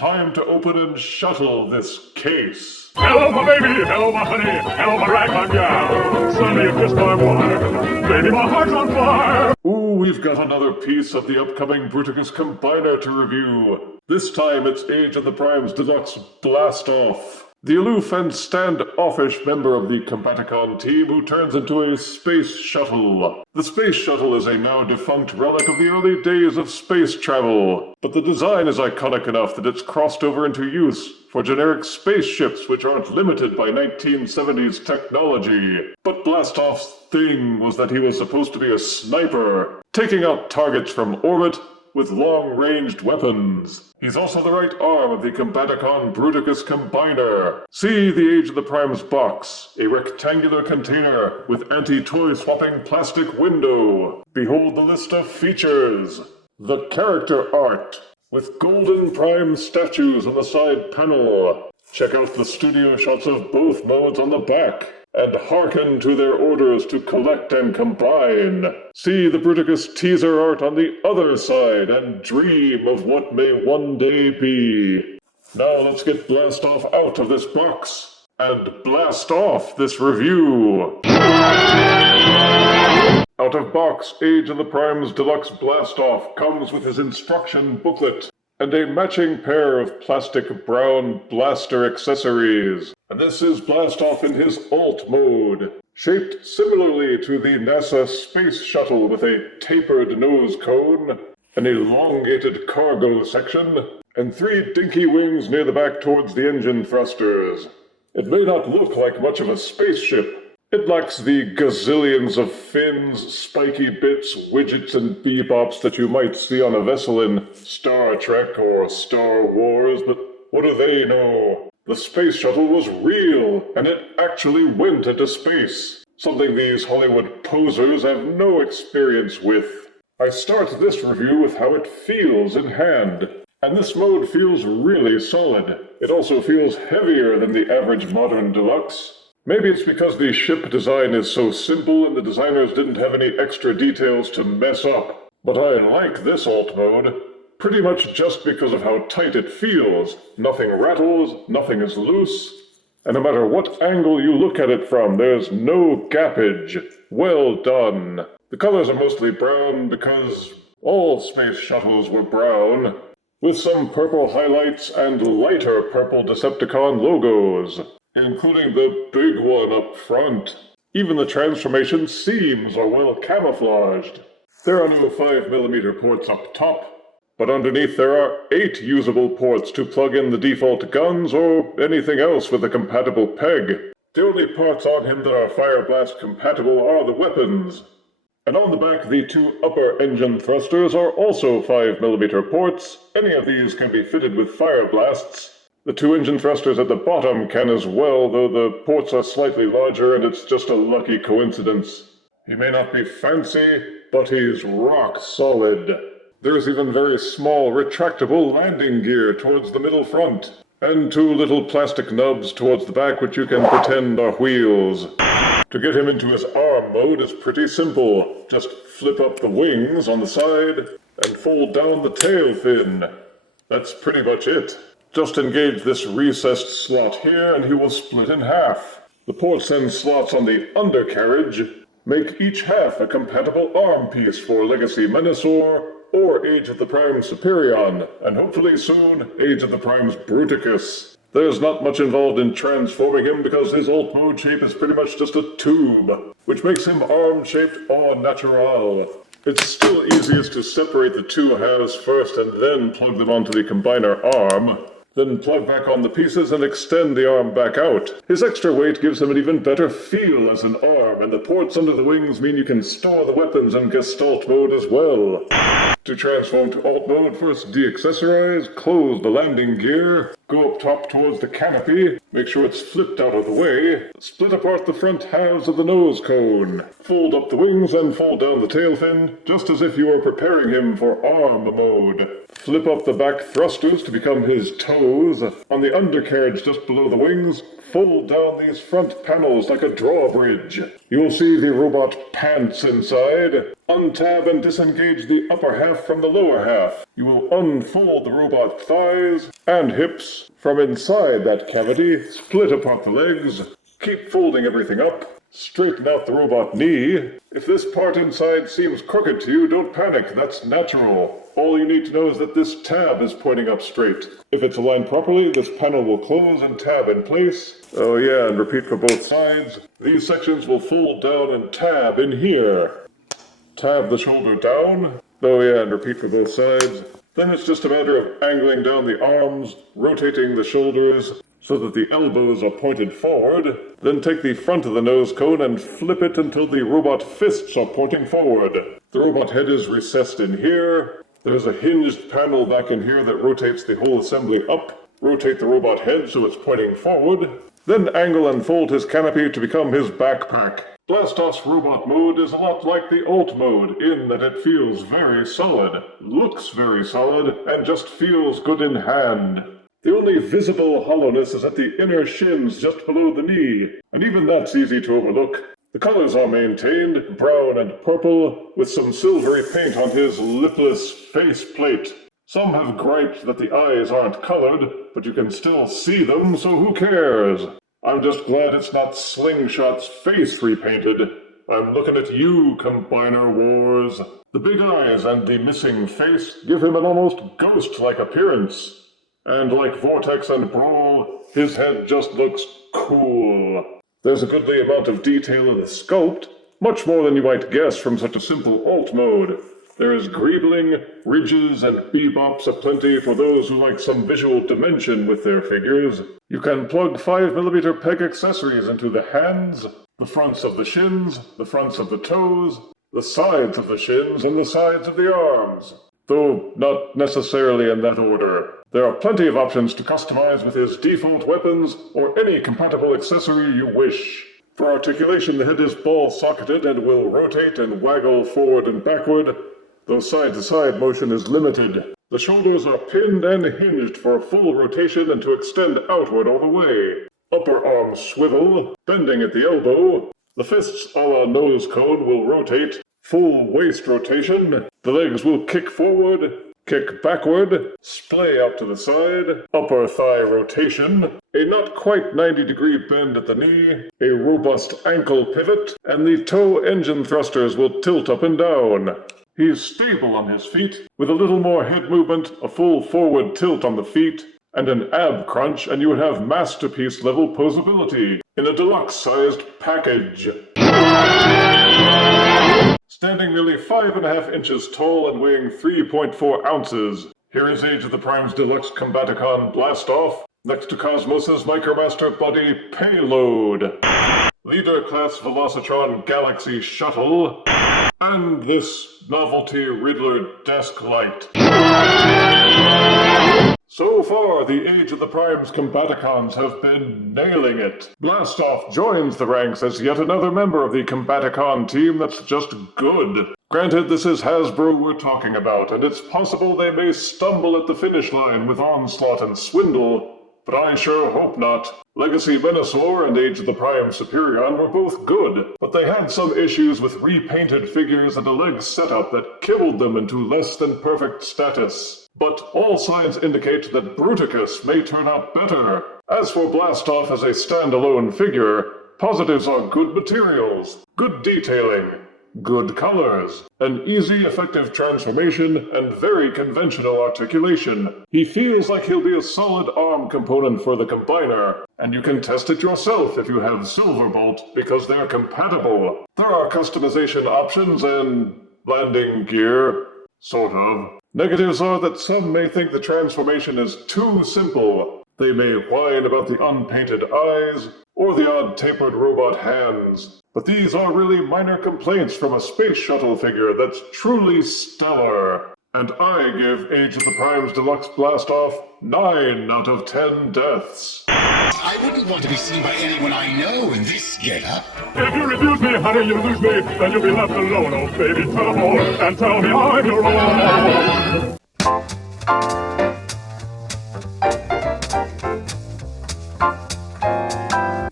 Time to open and shuttle this case. Hello, my baby. Hello, my honey. Hello, my ragtime gal. Suddenly you kissed my wire. Baby, my heart's on fire. Ooh, we've got another piece of the upcoming Bruticus Combiner to review. This time it's Age of the Prime's Deluxe Blast Off. The aloof and standoffish member of the Combaticon team who turns into a space shuttle. The space shuttle is a now defunct relic of the early days of space travel, but the design is iconic enough that it's crossed over into use for generic spaceships which aren't limited by 1970s technology. But Blastoff's thing was that he was supposed to be a sniper, taking out targets from orbit with long-ranged weapons. He's also the right arm of the Combaticon Bruticus Combiner. See the Age of the Prime's box, a rectangular container with anti-toy swapping plastic window. Behold the list of features. The character art, with golden Prime statues on the side panel. Check out the studio shots of both modes on the back, and hearken to their orders to collect and combine. See the Bruticus teaser art on the other side and dream of what may one day be. Now let's get Blast Off out of this box and blast off this review. Out of box, Age of the Prime's Deluxe Blast Off comes with his instruction booklet and a matching pair of plastic brown blaster accessories. And this is Blast Off in his alt mode, shaped similarly to the NASA Space Shuttle with a tapered nose cone, an elongated cargo section, and 3 dinky wings near the back towards the engine thrusters. It may not look like much of a spaceship. It lacks the gazillions of fins, spiky bits, widgets, and bebops that you might see on a vessel in Star Trek or Star Wars, but what do they know? The space shuttle was real, and it actually went into space, something these Hollywood posers have no experience with. I start this review with how it feels in hand, and this mode feels really solid. It also feels heavier than the average modern Deluxe. Maybe it's because the ship design is so simple and the designers didn't have any extra details to mess up. But I like this alt mode, pretty much just because of how tight it feels. Nothing rattles, nothing is loose, and no matter what angle you look at it from, there's no gappage. Well done. The colors are mostly brown because all space shuttles were brown, with some purple highlights and lighter purple Decepticon logos, including the big one up front. Even the transformation seams are well camouflaged. There are no 5mm ports up top, but underneath there are 8 usable ports to plug in the default guns or anything else with a compatible peg. The only parts on him that are Fire Blast compatible are the weapons. And on the back, the 2 upper engine thrusters are also 5mm ports. Any of these can be fitted with Fire Blasts. The 2 engine thrusters at the bottom can as well, though the ports are slightly larger and it's just a lucky coincidence. He may not be fancy, but he's rock solid. There's even very small retractable landing gear towards the middle front, and 2 little plastic nubs towards the back which you can pretend are wheels. To get him into his arm mode is pretty simple. Just flip up the wings on the side and fold down the tail fin. That's pretty much it. Just engage this recessed slot here and he will split in half. The ports and slots on the undercarriage make each half a compatible arm piece for Legacy Menasor or Age of the Prime Superion, and hopefully soon Age of the Prime's Bruticus. There's not much involved in transforming him because his alt mode shape is pretty much just a tube, which makes him arm-shaped au naturel. It's still easiest to separate the 2 halves first and then plug them onto the combiner arm. Then plug back on the pieces and extend the arm back out. His extra weight gives him an even better feel as an arm, and the ports under the wings mean you can store the weapons in Gestalt mode as well. To transform to alt mode, first deaccessorize, close the landing gear, go up top towards the canopy, make sure it's flipped out of the way, split apart the front halves of the nose cone, fold up the wings and fold down the tail fin, just as if you were preparing him for arm mode. Flip up the back thrusters to become his toes. On the undercarriage just below the wings, fold down these front panels like a drawbridge. You'll see the robot pants inside. Untab and disengage the upper half from the lower half. You will unfold the robot thighs and hips from inside that cavity, split apart the legs, keep folding everything up, straighten out the robot knee. If this part inside seems crooked to you, don't panic, that's natural. All you need to know is that this tab is pointing up straight. If it's aligned properly, this panel will close and tab in place. Oh yeah, and repeat for both sides. These sections will fold down and tab in here. Tab the shoulder down. Oh yeah, and repeat for both sides. Then it's just a matter of angling down the arms, rotating the shoulders so that the elbows are pointed forward. Then take the front of the nose cone and flip it until the robot fists are pointing forward. The robot head is recessed in here. There's a hinged panel back in here that rotates the whole assembly up. Rotate the robot head so it's pointing forward. Then angle and fold his canopy to become his backpack. Blastoff's robot mode is a lot like the alt mode in that it feels very solid, looks very solid, and just feels good in hand. The only visible hollowness is at the inner shins just below the knee, and even that's easy to overlook. The colors are maintained, brown and purple, with some silvery paint on his lipless face plate. Some have griped that the eyes aren't colored, but you can still see them, so who cares? I'm just glad it's not Slingshot's face repainted. I'm looking at you, Combiner Wars. The big eyes and the missing face give him an almost ghost-like appearance. And like Vortex and Brawl, his head just looks cool. There's a goodly amount of detail in the sculpt, much more than you might guess from such a simple alt mode. There is greebling, ridges, and bebops aplenty for those who like some visual dimension with their figures. You can plug 5mm peg accessories into the hands, the fronts of the shins, the fronts of the toes, the sides of the shins, and the sides of the arms. Though not necessarily in that order. There are plenty of options to customize with his default weapons or any compatible accessory you wish. For articulation, the head is ball-socketed and will rotate and waggle forward and backward, though side-to-side motion is limited. The shoulders are pinned and hinged for a full rotation and to extend outward all the way. Upper arm swivel, bending at the elbow. The fists a la nose cone will rotate. Full waist rotation. The legs will kick forward, kick backward, splay out to the side, upper thigh rotation, a not quite 90-degree bend at the knee, a robust ankle pivot, and the toe engine thrusters will tilt up and down. He's stable on his feet, with a little more head movement, a full forward tilt on the feet, and an ab crunch, and you would have masterpiece-level posability in a deluxe-sized package. Standing nearly 5.5 inches tall and weighing 3.4 ounces, here is Age of the Prime's Deluxe Combaticon Blast Off, next to Cosmos's Micromaster Buddy Payload, Leader Class Velocitron Galaxy Shuttle, and this novelty Riddler Desk Light. So far, the Age of the Prime's Combaticons have been nailing it. Blastoff joins the ranks as yet another member of the Combaticon team that's just good. Granted, this is Hasbro we're talking about, and it's possible they may stumble at the finish line with Onslaught and Swindle, but I sure hope not. Legacy Venusaur and Age of the Prime Superion were both good, but they had some issues with repainted figures and a leg setup that killed them into less than perfect status. But all signs indicate that Bruticus may turn out better. As for Blastoff as a standalone figure, positives are good materials, good detailing, good colors, an easy, effective transformation, and very conventional articulation. He feels like he'll be a solid arm component for the Combiner, and you can test it yourself if you have Silverbolt, because they're compatible. There are customization options and landing gear, sort of. Negatives are that some may think the transformation is too simple. They may whine about the unpainted eyes, or the odd tapered robot hands. But these are really minor complaints from a space shuttle figure that's truly stellar. And I give Age of the Prime's Deluxe Blast Off 9 out of 10 deaths. I wouldn't want to be seen by anyone I know in this get-up. If you refuse me, honey, you lose me, then you'll be left alone, oh baby. Tell them all, and tell me I'm your own.